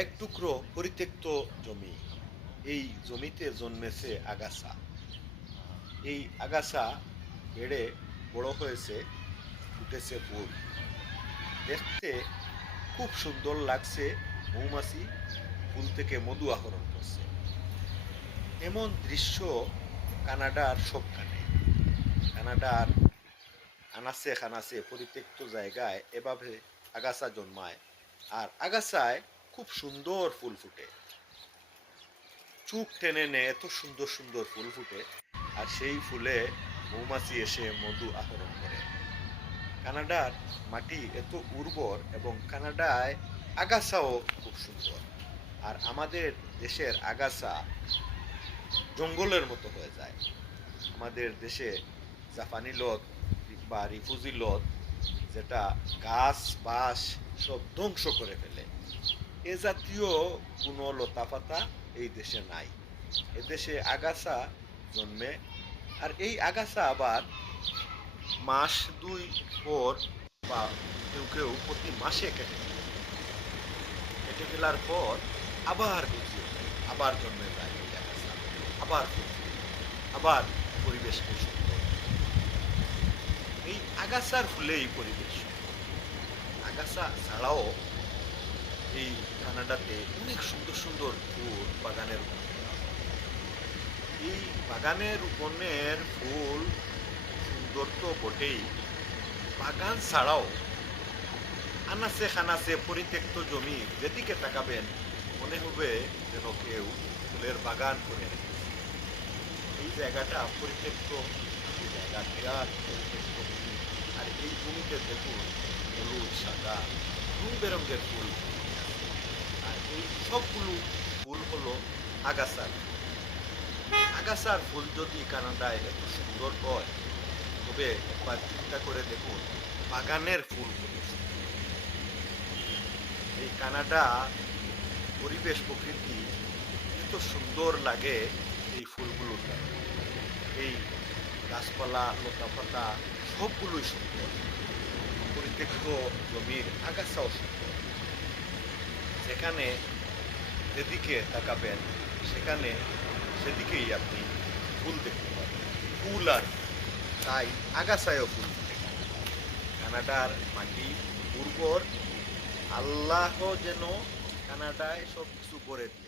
এক টুকরো পরিত্যক্ত জমি। এই জমিতে জন্মেছে আগাছা। এই আগাছা বেড়ে বড় হয়েছে, ফুটেছে ফুল। দেখতে খুব সুন্দর লাগছে মৌমাছি ফুল থেকে মধু আহরণ করছে। এমন দৃশ্য কানাডার সবখানে। কানাডার আনাচে খানাচে পরিত্যক্ত জায়গায় এভাবে আগাছা জন্মায়। আর আগাছায় খুব সুন্দর ফুল ফুটে। চুপ টেনে নে, এত সুন্দর সুন্দর ফুল ফুটে। আর সেই ফুলে মৌমাছি এসে মধু আহরণ করে। কানাডার মাটি এত উর্বর এবং কানাডায় আগাছাও খুব সুন্দর। আর আমাদের দেশের আগাছা জঙ্গলের মতো হয়ে যায়। আমাদের দেশে জাপানি লত বা রিফুজি লত যেটা গাছ বাস সব ধ্বংস করে ফেলে। এ জাতীয় কোনো লতাপাতা এই দেশে নাই। এদেশে আগাছা জন্মে। আর এই আগাছা আবার মাস দুই পর বা কেউ কেউ প্রতি মাসে কেটে। কেটে ফেলার পর আবার গজিয়ে আবার জন্মে যায় এই আগাছা, আবার আবার পরিবেশকে সুন্দর এই আগাছার ফুলেই পরিবেশ। আগাছা ছাড়াও এই কানাডাতে অনেক সুন্দর সুন্দর ফুল বাগানের। এই বাগানের রোপণের ফুল সুন্দর তো বটেই। বাগান ছাড়াও আনাচে খানাচে পরিত্যক্ত জমি যেদিকে তাকাবেন, মনে হবে যেন কেউ ফুলের বাগান করে এই জায়গাটা পরিত্যক্ত জায়গা বিরাট পরিত্যক্ত আর এই ভূমিতে দেখুন হলুদ, সাদা, রং বেরঙ্গের ফুল। এই সবগুলো ফুল হলো আগাছার। আগাছার ফুল যদি কানাডায় এত সুন্দর হয়, তবে একবার চিন্তা করে দেখুন, বাগানের ফুল এই কানাডা পরিবেশ প্রকৃতি এত সুন্দর লাগে এই ফুলগুলোর দ্বারা। এই গাছপালা, লতাপাতা সবগুলোই সুন্দর। পরিত্যক্ত জমির আগাছাও সুন্দর। যেখানে যেদিকে তাকাবেন, সেখানে সেদিকেই আপনি ফুল দেখতে পাবেন। ফুল আর তাই আগাছায়ও ফুল কানাডার মাটি উর্বর। আল্লাহ যেন কানাডায় সব কিছু করে দিয়ে